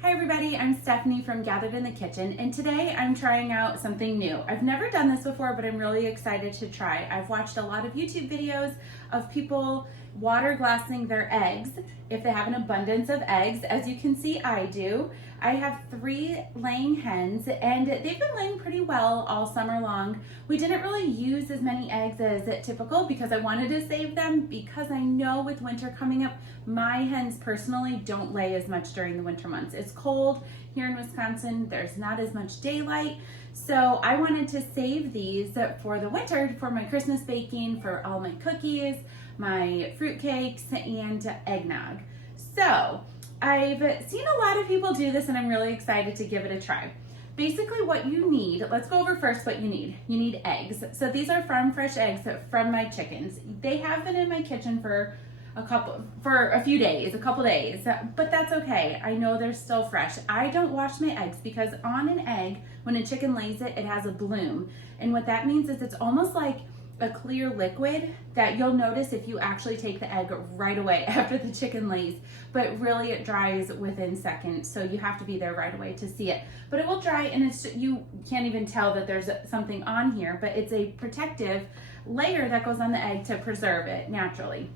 Hi everybody, I'm Stephanie from Gathered in the Kitchen, and today I'm trying out something new. I've never done this before, but I'm really excited to try. I've watched a lot of YouTube videos of people water glassing their eggs if they have an abundance of eggs. As you can see, I do. I have 3 laying hens, and they've been laying pretty well all summer long. We didn't really use as many eggs as typical because I wanted to save them, because I know with winter coming up, my hens personally don't lay as much during the winter months. It's cold here in Wisconsin, there's not as much daylight, so I wanted to save these for the winter, for my Christmas baking, for all my cookies, my fruitcakes, and eggnog. So I've seen a lot of people do this, and I'm really excited to give it a try. Basically what you need, let's go over first what you need. You need eggs. So these are farm fresh eggs from my chickens. They have been in my kitchen for a couple days, but that's okay. I know they're still fresh. I don't wash my eggs because on an egg, when a chicken lays it, it has a bloom. And what that means is it's almost like a clear liquid that you'll notice if you actually take the egg right away after the chicken lays, but really it dries within seconds, so you have to be there right away to see it. But it will dry, and you can't even tell that there's something on here, but it's a protective layer that goes on the egg to preserve it naturally.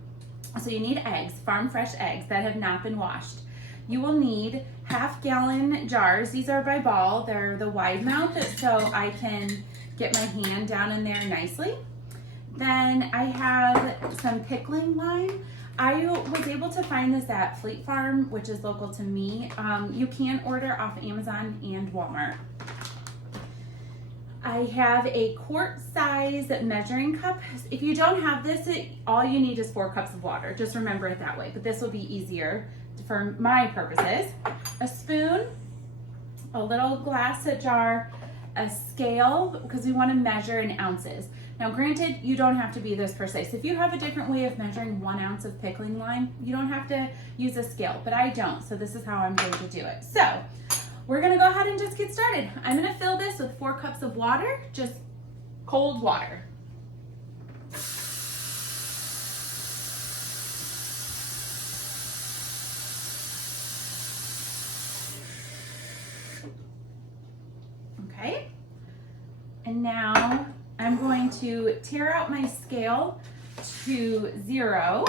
So you need eggs, farm fresh eggs that have not been washed. You will need half-gallon jars. These are by Ball. They're the wide mouth, so I can get my hand down in there nicely. Then I have some pickling lime. I was able to find this at Fleet Farm, which is local to me. You can order off Amazon and Walmart. I have a quart size measuring cup. If you don't have this, all you need is 4 cups of water. Just remember it that way, but this will be easier for my purposes. A spoon, a little glass jar, a scale, because we want to measure in ounces. Now granted, you don't have to be this precise. If you have a different way of measuring 1 ounce of pickling lime, you don't have to use a scale, but I don't, so this is how I'm going to do it. So we're gonna go ahead and just get started. I'm gonna fill this with 4 cups of water, just cold water. Okay, and now I'm going to tear out my scale to 0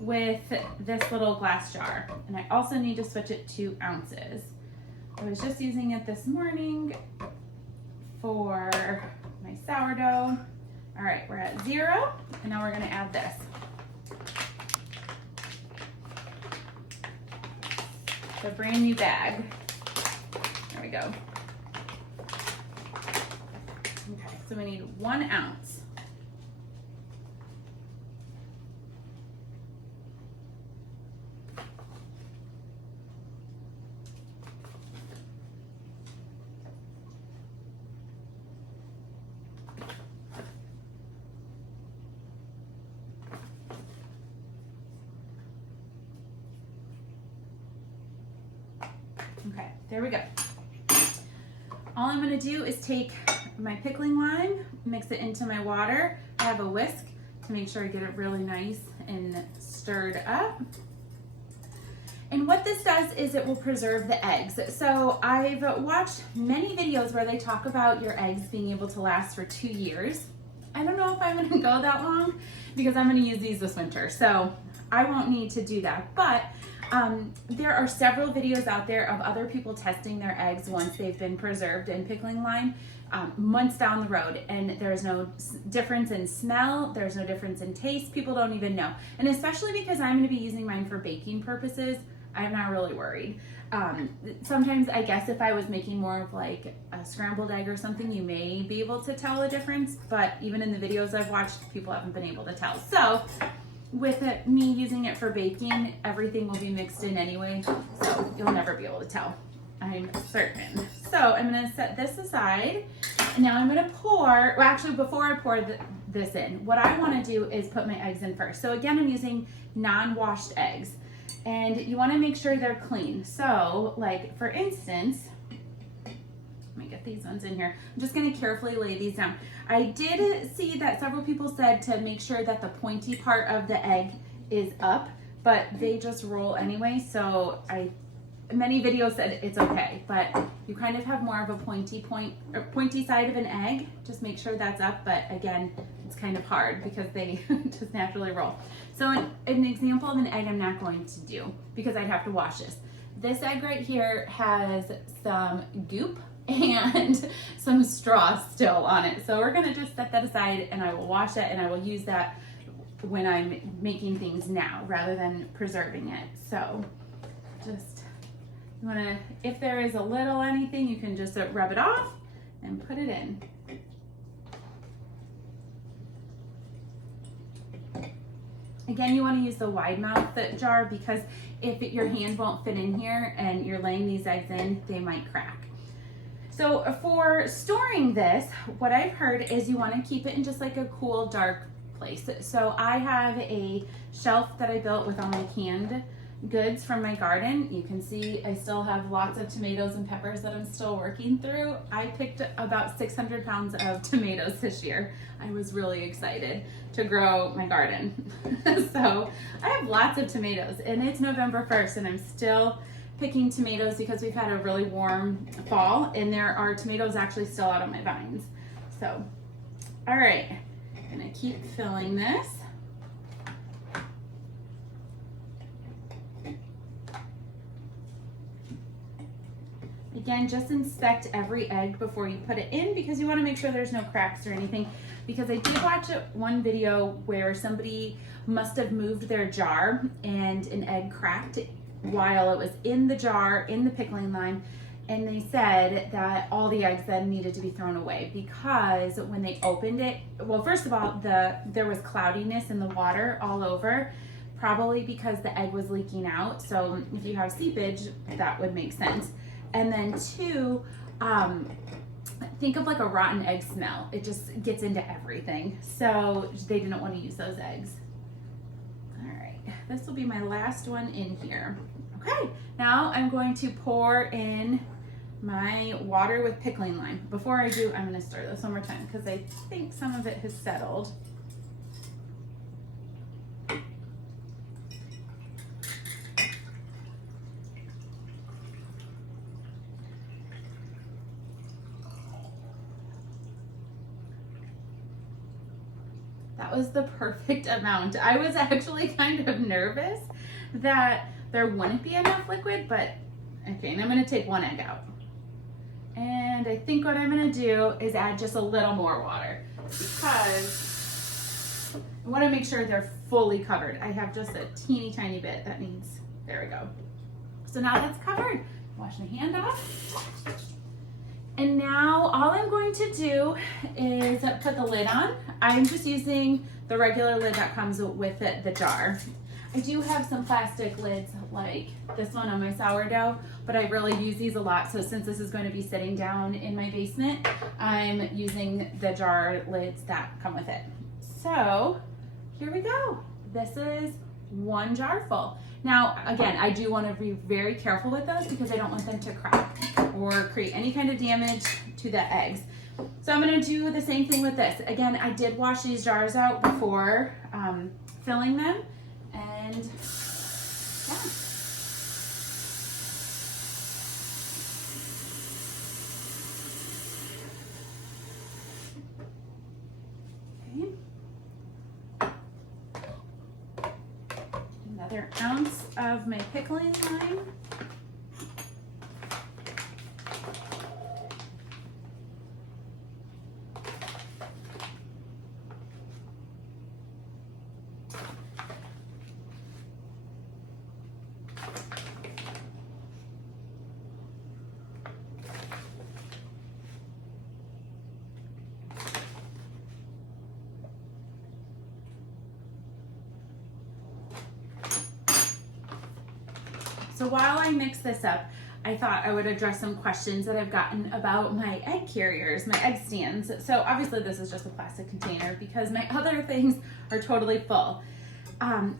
with this little glass jar. And I also need to switch it to ounces. I was just using it this morning for my sourdough. All right, we're at 0, and now we're gonna add this. The brand new bag. There we go. Okay, so we need 1 ounce. Okay, there we go. All I'm gonna do is take my pickling lime, mix it into my water. I have a whisk to make sure I get it really nice and stirred up. And what this does is it will preserve the eggs. So I've watched many videos where they talk about your eggs being able to last for 2 years. I don't know if I'm gonna go that long because I'm gonna use these this winter, so I won't need to do that. But there are several videos out there of other people testing their eggs once they've been preserved in pickling lime months down the road, and there's no difference in smell, there's no difference in taste. People don't even know. And especially because I'm going to be using mine for baking purposes, I'm not really worried. Sometimes I guess if I was making more of like a scrambled egg or something, you may be able to tell a difference, but even in the videos I've watched, people haven't been able to tell. So with me using it for baking, everything will be mixed in anyway, so you'll never be able to tell, I'm certain. So I'm gonna set this aside, and now I'm gonna pour, well actually before I pour this in, what I wanna do is put my eggs in first. So again, I'm using non-washed eggs, and you wanna make sure they're clean. So like for instance, let me get these ones in here. I'm just gonna carefully lay these down. I did see that several people said to make sure that the pointy part of the egg is up, but they just roll anyway, so I many videos said it's okay, but you kind of have more of a pointy side of an egg. Just make sure that's up, but again, it's kind of hard because they just naturally roll. So an example of an egg I'm not going to do because I'd have to wash this. This egg right here has some goop and some straw still on it. So we're gonna just set that aside and I will wash it and I will use that when I'm making things now rather than preserving it. So just, you wanna, if there is a little anything, you can just rub it off and put it in. Again, you want to use the wide mouth jar because if your hand won't fit in here and you're laying these eggs in, they might crack. So for storing this, what I've heard is you want to keep it in just like a cool, dark place. So I have a shelf that I built with all my canned goods from my garden. You can see I still have lots of tomatoes and peppers that I'm still working through. I picked about 600 pounds of tomatoes this year. I was really excited to grow my garden. So I have lots of tomatoes and it's November 1st and I'm still picking tomatoes because we've had a really warm fall and there are tomatoes actually still out on my vines. So, all right, I'm gonna keep filling this. Again, just inspect every egg before you put it in because you want to make sure there's no cracks or anything. Because I did watch one video where somebody must have moved their jar and an egg cracked while it was in the jar, in the pickling line. And they said that all the eggs then needed to be thrown away because when they opened it, well, first of all, there was cloudiness in the water all over, probably because the egg was leaking out. So if you have seepage, that would make sense. And then two, think of like a rotten egg smell. It just gets into everything. So they didn't want to use those eggs. All right, this will be my last one in here. Okay, now I'm going to pour in my water with pickling lime. Before I do, I'm gonna stir this one more time because I think some of it has settled. That was the perfect amount. I was actually kind of nervous that there wouldn't be enough liquid, but okay, and I'm gonna take one egg out. And I think what I'm gonna do is add just a little more water because I wanna make sure they're fully covered. I have just a teeny tiny bit that needs, there we go. So now that's covered. Wash my hand off. And now all I'm going to do is put the lid on. I'm just using the regular lid that comes with the jar. I do have some plastic lids like this one on my sourdough, but I really use these a lot. So since this is going to be sitting down in my basement, I'm using the jar lids that come with it. So here we go. This is one jar full. Now, again, I do want to be very careful with those because I don't want them to crack or create any kind of damage to the eggs. So I'm going to do the same thing with this. Again, I did wash these jars out before filling them, and yeah. Okay. Another ounce of my pickling lime. So while I mix this up, I thought I would address some questions that I've gotten about my egg carriers, my egg stands. So obviously this is just a plastic container because my other things are totally full.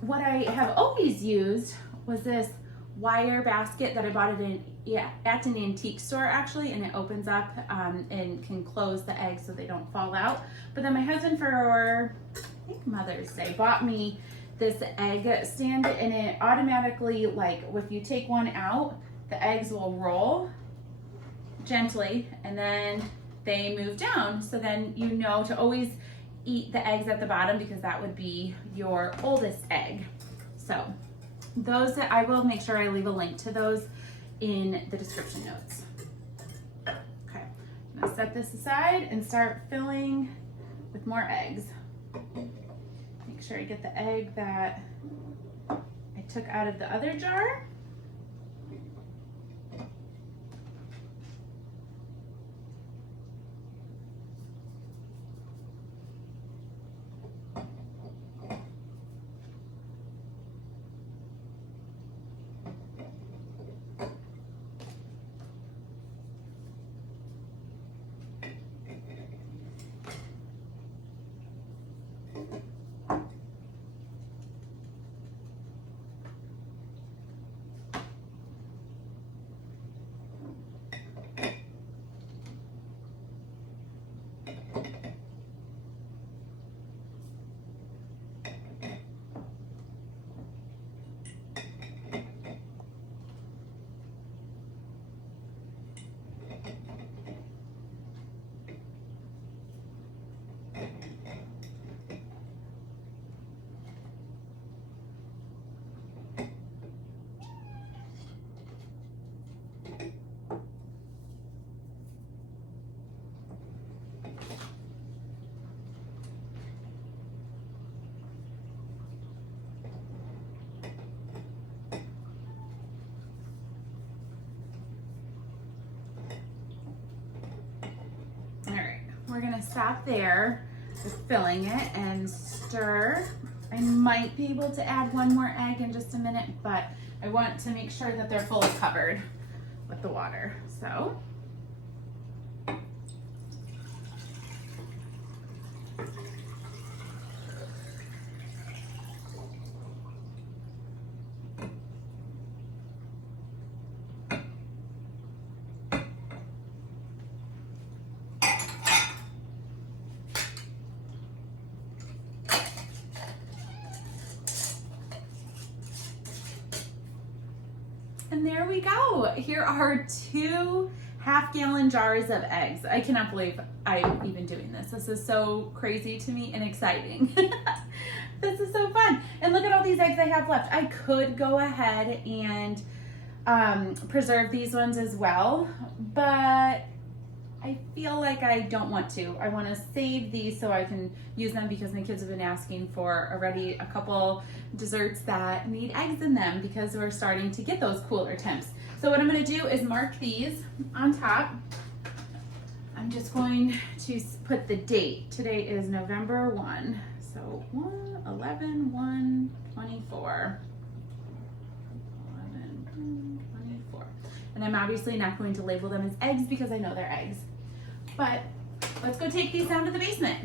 What I have always used was this wire basket that I bought at an antique store actually, and it opens up and can close the eggs so they don't fall out. But then my husband for, I think Mother's Day, bought me this egg stand, and it automatically, like if you take one out, the the eggs will roll gently and then they move down. So then you know to always eat the eggs at the bottom because that would be your oldest egg. So those that I will make sure I leave a link to those in the description notes. Okay, I'm gonna set this aside and start filling with more eggs. Make sure I get the egg that I took out of the other jar. We're gonna stop there with filling it and stir. I might be able to add one more egg in just a minute, but I want to make sure that they're fully covered with the water. So. And there we go. Here are 2 half-gallon jars of eggs. I cannot believe I'm even doing this. This is so crazy to me and exciting. This is so fun. And look at all these eggs I have left. I could go ahead and preserve these ones as well, but I feel like I don't want to. I want to save these so I can use them because my kids have been asking for already a couple desserts that need eggs in them because we're starting to get those cooler temps. So what I'm going to do is mark these on top. I'm just going to put the date. Today is November 1. So 11/1/24. 11/1/24. And I'm obviously not going to label them as eggs because I know they're eggs. But let's go take these down to the basement.